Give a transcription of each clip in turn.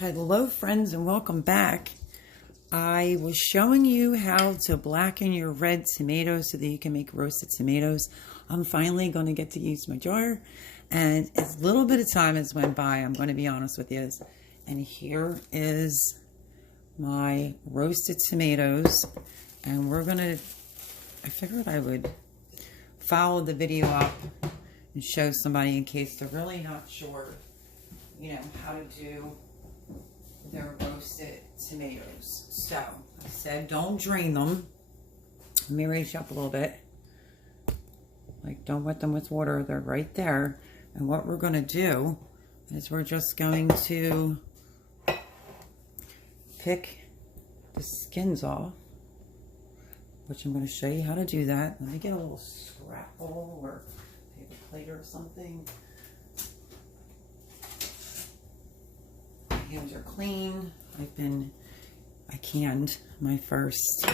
Hello friends and welcome back. I was showing you how to blacken your red tomatoes so that you can make roasted tomatoes. I'm finally going to get to use my jar, and a little bit of time has went by, I'm going to be honest with you. And here is my roasted tomatoes, and we're going to, I figured I would follow the video up and show somebody in case they're really not sure, you know, how to do their roasted tomatoes. So I said don't drain them. Let me raise you up a little bit. Like, don't wet them with water. They're right there. And what we're going to do is we're just going to pick the skins off, which I'm going to show you how to do that. Let me get a little scrap bowl or paper plate or something. Hands are clean. I canned my first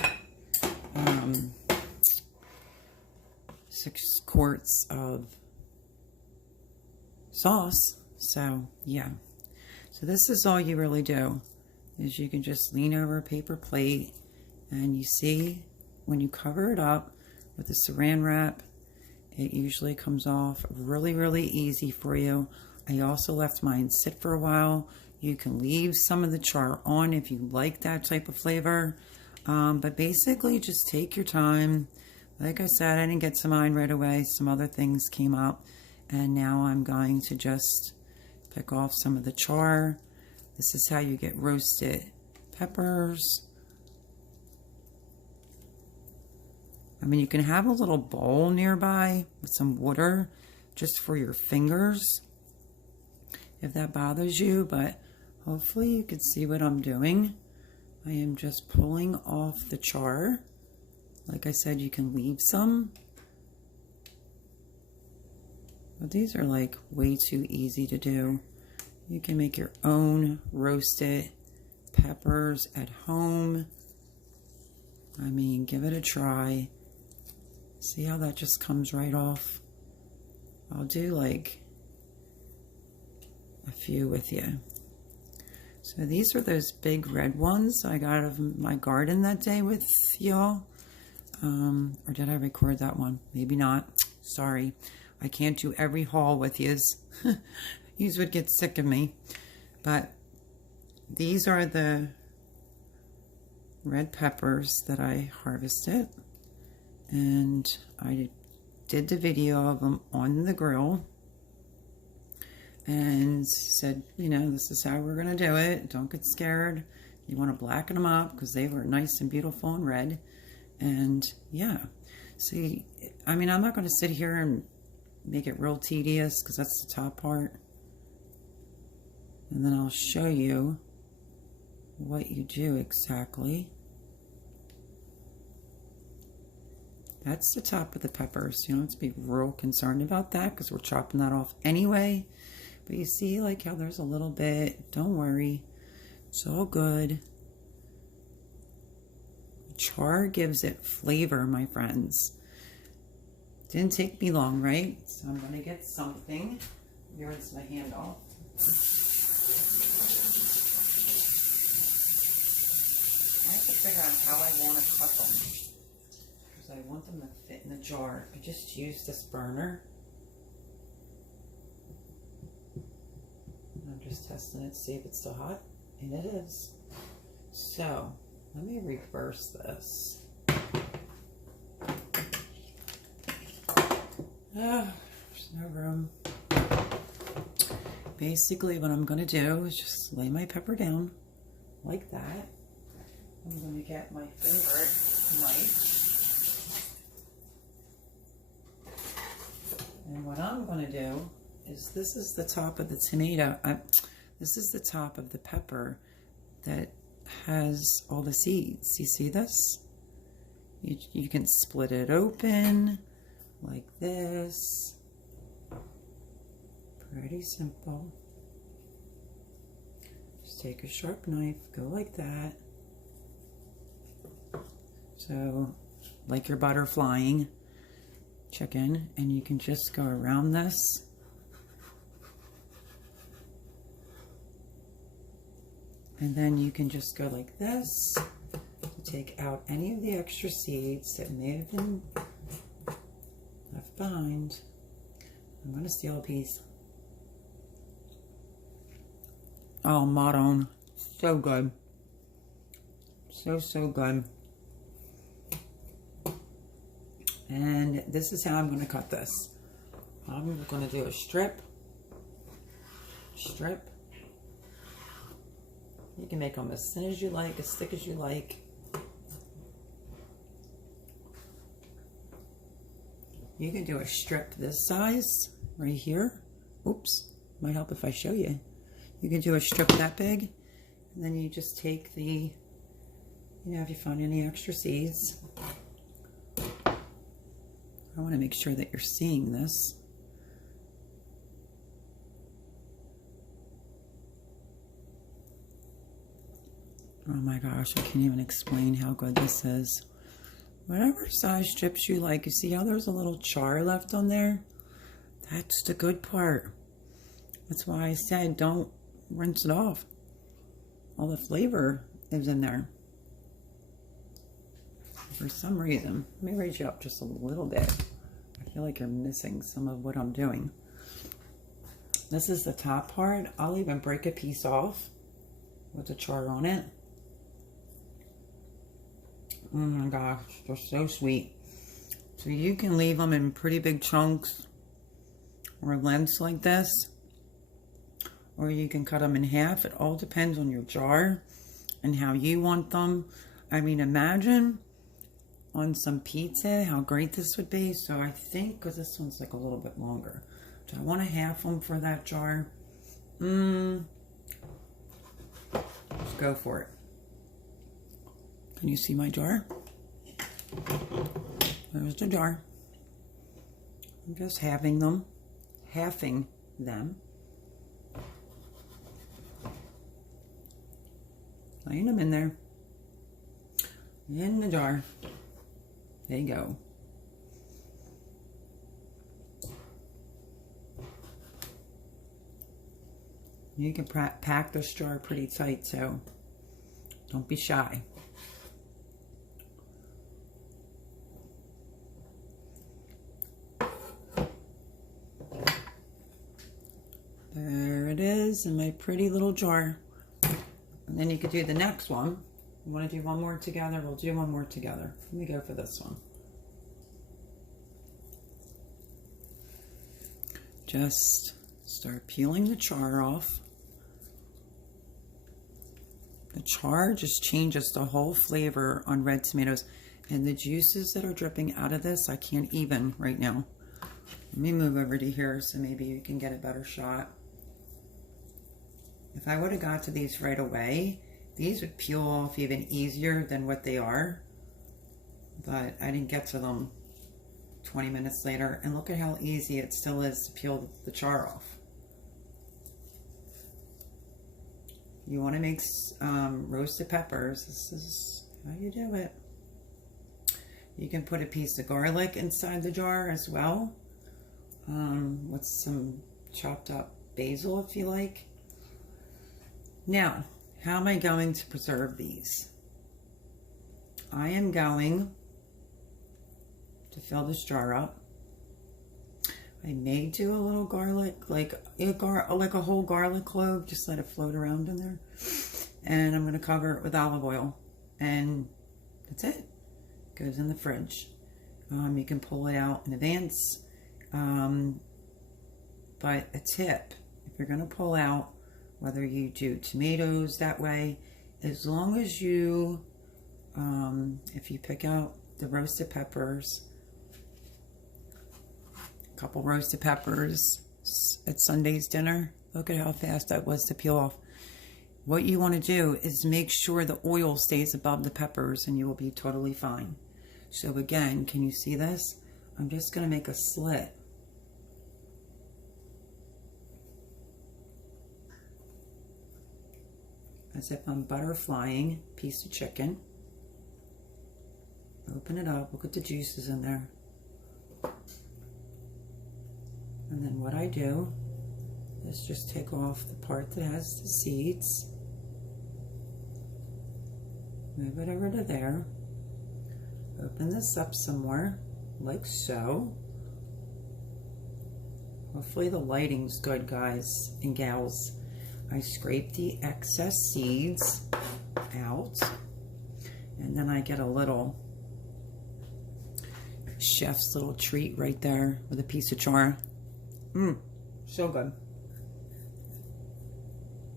6 quarts of sauce. So yeah, so this is all you really do, is you can just lean over a paper plate, and you see when you cover it up with the saran wrap, it usually comes off really easy for you. I also left mine sit for a while. You can leave some of the char on if you like that type of flavor. But basically just take your time. Like I said, I didn't get to mine right away. Some other things came up. And now I'm going to just pick off some of the char. This is how you get roasted peppers. I mean, you can have a little bowl nearby with some water just for your fingers, if that bothers you, but hopefully you can see what I'm doing. I am just pulling off the char. Like I said, you can leave some, but these are like way too easy to do. You can make your own roasted peppers at home. I mean, give it a try. See how that just comes right off? I'll do like a few with you. So these are those big red ones I got out of my garden that day with y'all. Or did I record that one? Maybe not. Sorry. I can't do every haul with yous. Yous would get sick of me. But these are the red peppers that I harvested. And I did the video of them on the grill. And said, you know, this is how we're going to do it. Don't get scared. You want to blacken them up because they were nice and beautiful and red. And yeah, see, I mean, I'm not going to sit here and make it real tedious because that's the top part. And then I'll show you what you do exactly. That's the top of the peppers. You don't have to be real concerned about that because we're chopping that off anyway. But you see like how there's a little bit, don't worry, it's all good. Char gives it flavor, my friends. Didn't take me long, right? So I'm gonna get something. Let me rinse my hand off. I have to figure out how I want to cut them, because I want them to fit in the jar. I just used this burner. I'm just testing it to see if it's still hot, and it is. So, let me reverse this. There's no room. Basically, what I'm going to do is just lay my pepper down like that. I'm going to get my favorite knife. And what I'm going to do is, this is the top of the tomato. This is the top of the pepper that has all the seeds. You see this? You can split it open like this. Pretty simple. Just take a sharp knife, go like that. So, like you're butterflying chicken, and you can just go around this And then you can just go like this to take out any of the extra seeds that may have been left behind. I'm going to steal a piece. Oh, Maron. So good. So good. And this is how I'm going to cut this. I'm going to do a strip. You can make them as thin as you like, as thick as you like. You can do a strip this size right here. Oops, might help if I show you. You can do a strip that big, and then you just take the, if you find any extra seeds. I want to make sure that you're seeing this. Oh my gosh, I can't even explain how good this is. Whatever size strips you like. You see how there's a little char left on there? That's the good part. That's why I said don't rinse it off. All the flavor is in there. For some reason, let me raise you up just a little bit. I feel like you're missing some of what I'm doing. This is the top part. I'll even break a piece off with the char on it. Oh my gosh, they're so sweet. So you can leave them in pretty big chunks or lengths like this, or you can cut them in half. It all depends on your jar and how you want them. I mean, imagine on some pizza how great this would be. So I think, because this one's like a little bit longer, do I want to half them for that jar? Let's go for it. Can you see my jar? There's the jar. I'm just halving them. Laying them in there. In the jar. There you go. You can pack this jar pretty tight, so don't be shy. There it is in my pretty little jar. And then you could do the next one. You want to do one more together? We'll do one more together. Let me go for this one. Just start peeling the char off. The char just changes the whole flavor on red tomatoes. And the juices that are dripping out of this, I can't even right now. Let me move over to here so maybe you can get a better shot. If I would have got to these right away, these would peel off even easier than what they are. But I didn't get to them 20 minutes later. And look at how easy it still is to peel the char off. You want to make roasted peppers. This is how you do it. You can put a piece of garlic inside the jar as well. With some chopped up basil if you like. Now, how am I going to preserve these? I am going to fill this jar up. I may do a little garlic, like a whole garlic clove, just let it float around in there. And I'm going to cover it with olive oil. And that's it. Goes in the fridge. You can pull it out in advance. But a tip, if you're going to pull out, whether you do tomatoes that way, as long as you, if you pick out the roasted peppers, a couple roasted peppers at Sunday's dinner, look at how fast that was to peel off. What you want to do is make sure the oil stays above the peppers and you will be totally fine. So again, can you see this? I'm just going to make a slit. As if I'm butterflying a piece of chicken. Open it up, look at the juices in there. And then what I do is just take off the part that has the seeds. Move it over to there. Open this up some more, like so. Hopefully the lighting's good, guys and gals. I scrape the excess seeds out, and then I get a little chef's little treat right there with a piece of char. So good.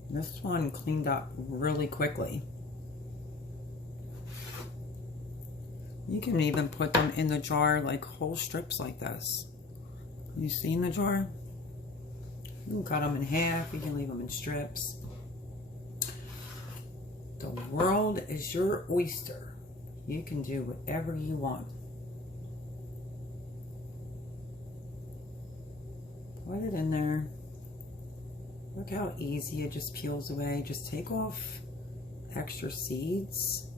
This one cleaned up really quickly. You can even put them in the jar like whole strips like this. You see in the jar? You can cut them in half, you can leave them in strips. The world is your oyster. You can do whatever you want. Put it in there. Look how easy it just peels away. Just take off extra seeds.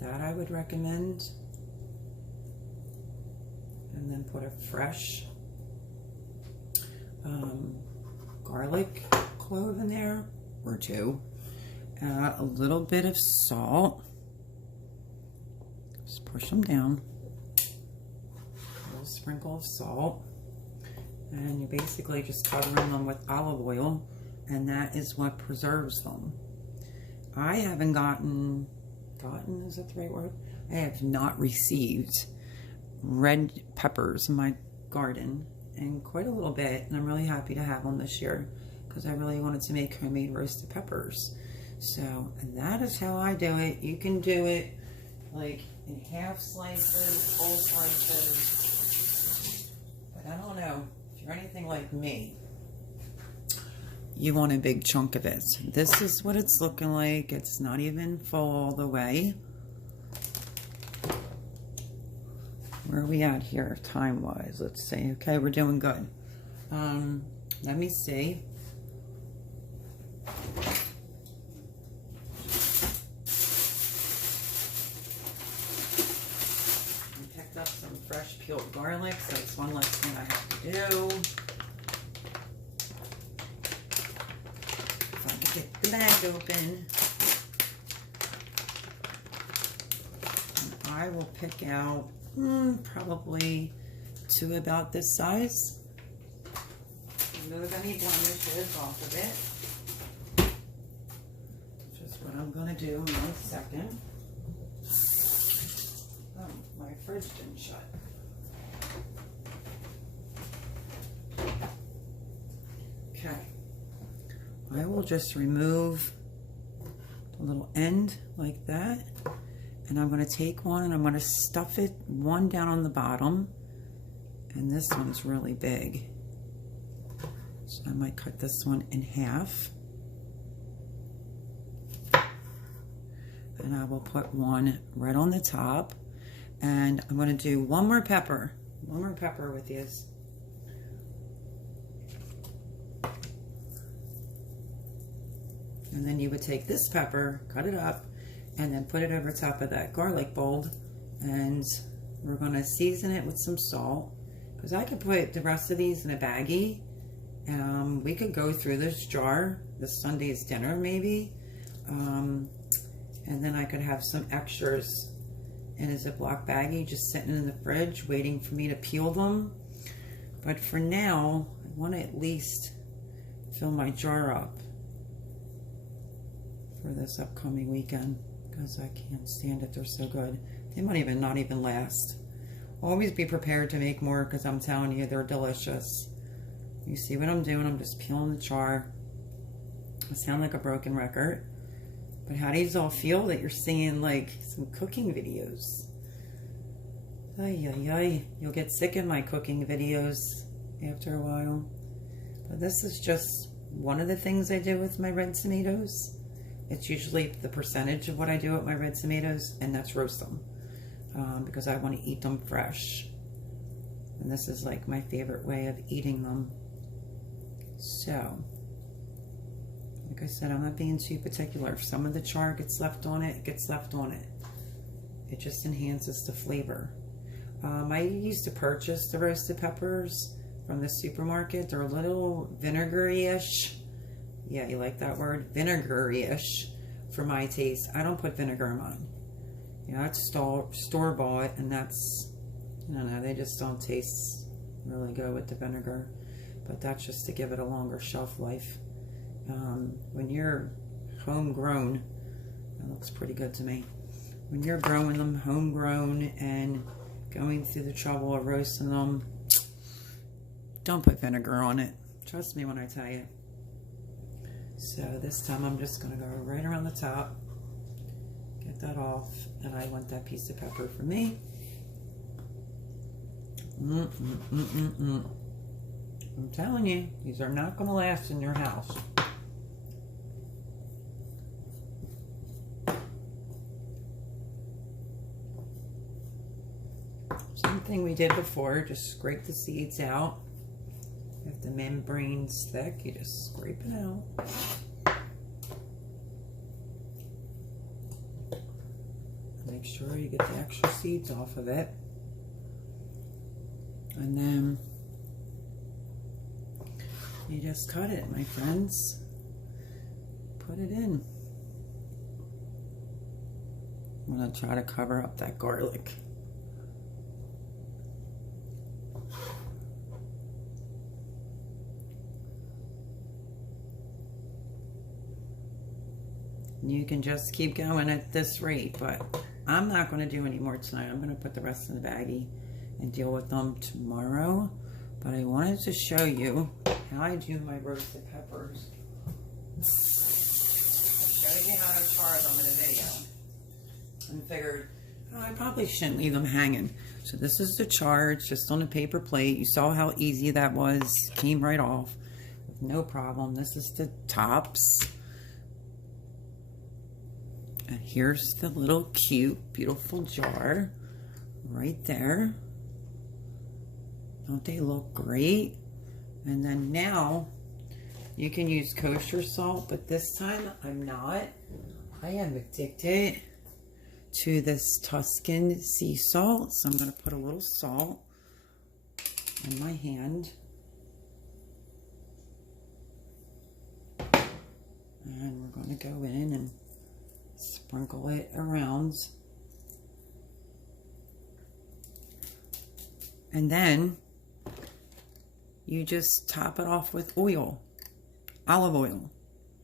That I would recommend. And then put a fresh garlic clove in there, or two. A little bit of salt. Just push them down. A little sprinkle of salt. And you're basically just covering them with olive oil, and that is what preserves them. I haven't gotten, is that the right word? I have not received red peppers in my garden in quite a little bit, and I'm really happy to have them this year because I really wanted to make homemade roasted peppers. So that is how I do it. You can do it like in half slices, whole slices, but I don't know, if you're anything like me, you want a big chunk of it. This is what it's looking like. It's not even full all the way. Where are we at here time-wise? Let's see. Okay, we're doing good. Let me see. I picked up some fresh peeled garlic, so it's one less thing I have to do. So I can get the bag open. And I will pick out probably two about this size. Remove any blemishes off of it. Which is what I'm going to do in 1 second. Oh, my fridge didn't shut. Okay. I will just remove the little end like that. And I'm going to take one and I'm going to stuff it one down on the bottom. And this one's really big. So I might cut this one in half. And I will put one right on the top. And I'm going to do one more pepper with these. And then you would take this pepper, cut it up, and then put it over top of that garlic bulb, and we're going to season it with some salt, because I could put the rest of these in a baggie. We could go through this jar, this Sunday's dinner maybe, and then I could have some extras in a Ziploc baggie just sitting in the fridge waiting for me to peel them. But for now, I want to at least fill my jar up for this upcoming weekend, because I can't stand it. They're so good. They might even not even last. Always be prepared to make more, because I'm telling you, they're delicious. You see what I'm doing? I'm just peeling the char. I sound like a broken record. But how do you all feel that you're seeing like some cooking videos? Ay, ay, ay. You'll get sick of my cooking videos after a while. But this is just one of the things I do with my red tomatoes. It's usually the percentage of what I do with my red tomatoes, and that's roast them. Because I want to eat them fresh. And this is like my favorite way of eating them. So, like I said, I'm not being too particular. If some of the char gets left on it, it gets left on it. It just enhances the flavor. I used to purchase the roasted peppers from the supermarket. They're a little vinegary-ish. Yeah, you like that word? Vinegary-ish for my taste. I don't put vinegar in mine. Yeah, that's store-bought, and that's, I don't know, they just don't taste really good with the vinegar. But that's just to give it a longer shelf life. When you're homegrown, that looks pretty good to me. When you're growing them homegrown and going through the trouble of roasting them, don't put vinegar on it. Trust me when I tell you. So this time I'm just going to go right around the top, get that off, and I want that piece of pepper for me. I'm telling you, these are not going to last in your house. Same thing we did before, just scrape the seeds out. If the membrane's thick, you just scrape it out. Make sure you get the extra seeds off of it. And then you just cut it, my friends. Put it in. I'm going to try to cover up that garlic. You can just keep going at this rate, but I'm not going to do any more tonight. I'm going to put the rest in the baggie and deal with them tomorrow. But I wanted to show you how I do my roasted peppers. I showed you how I char them in a video and figured, oh, I probably shouldn't leave them hanging. So this is the char. It's just on a paper plate. You saw how easy that was. Came right off with no problem. This is the tops. And here's the little cute, beautiful jar right there. Don't they look great? And then now you can use kosher salt, but this time I'm not. I am addicted to this Tuscan sea salt. So I'm going to put a little salt in my hand. And we're going to go in and sprinkle it around. And then you just top it off with oil, olive oil,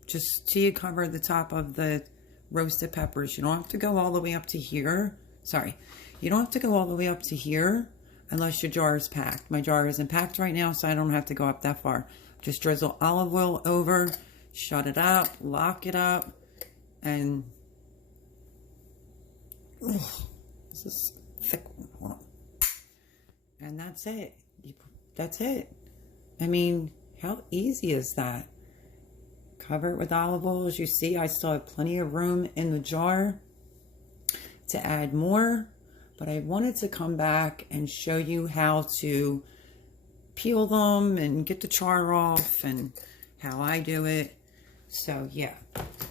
just till you cover the top of the roasted peppers. You don't have to go all the way up to here. Sorry, you don't have to go all the way up to here unless your jar is packed. My jar isn't packed right now, so I don't have to go up that far. Just drizzle olive oil over, shut it up, lock it up, and this is thick. Hold on. And that's it. That's it. I mean, how easy is that? Cover it with olive oil. As you see, I still have plenty of room in the jar to add more, but I wanted to come back and show you how to peel them and get the char off and how I do it. So yeah,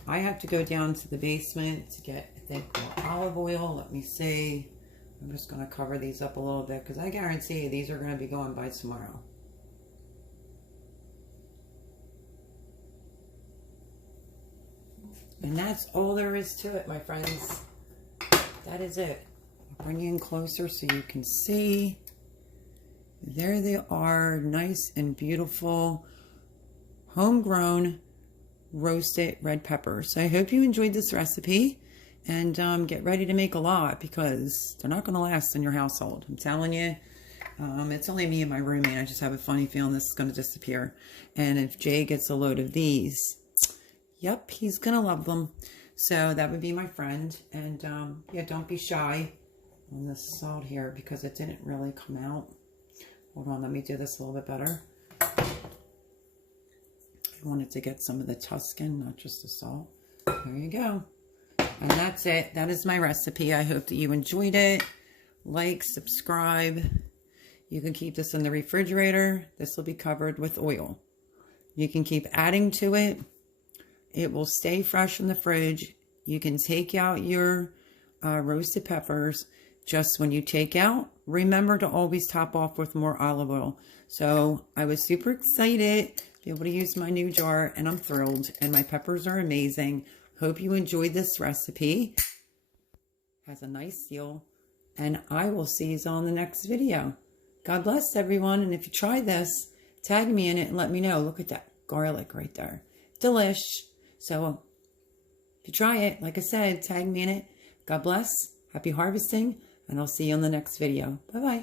I have to go down to the basement to get, I think, more olive oil. Let me see. I'm just going to cover these up a little bit because I guarantee you these are going to be going by tomorrow. And that's all there is to it, my friends. That is it. I'll bring you in closer so you can see. There they are, nice and beautiful, homegrown roasted red peppers. So I hope you enjoyed this recipe, and get ready to make a lot because they're not going to last in your household. I'm telling you. It's only me and my roommate. I just have a funny feeling this is going to disappear. And if Jay gets a load of these, yep, he's going to love them. So that would be my friend. And yeah, don't be shy on this salt here because it didn't really come out. Hold on, let me do this a little bit better. I wanted to get some of the Tuscan, not just the salt. There you go. And that's it. That is my recipe. I hope that you enjoyed it. Like, subscribe. You can keep this in the refrigerator. This will be covered with oil. You can keep adding to it. It will stay fresh in the fridge. You can take out your roasted peppers. Just when you take out, remember to always top off with more olive oil. So I was super excited to be able to use my new jar, and I'm thrilled. And my peppers are amazing. Hope you enjoyed this recipe. has a nice seal, and I will see you on the next video. God bless everyone, and if you try this, tag me in it and let me know. Look at that garlic right there. Delish. So if you try it, like I said, tag me in it. God bless. Happy harvesting, and I'll see you on the next video. Bye-bye.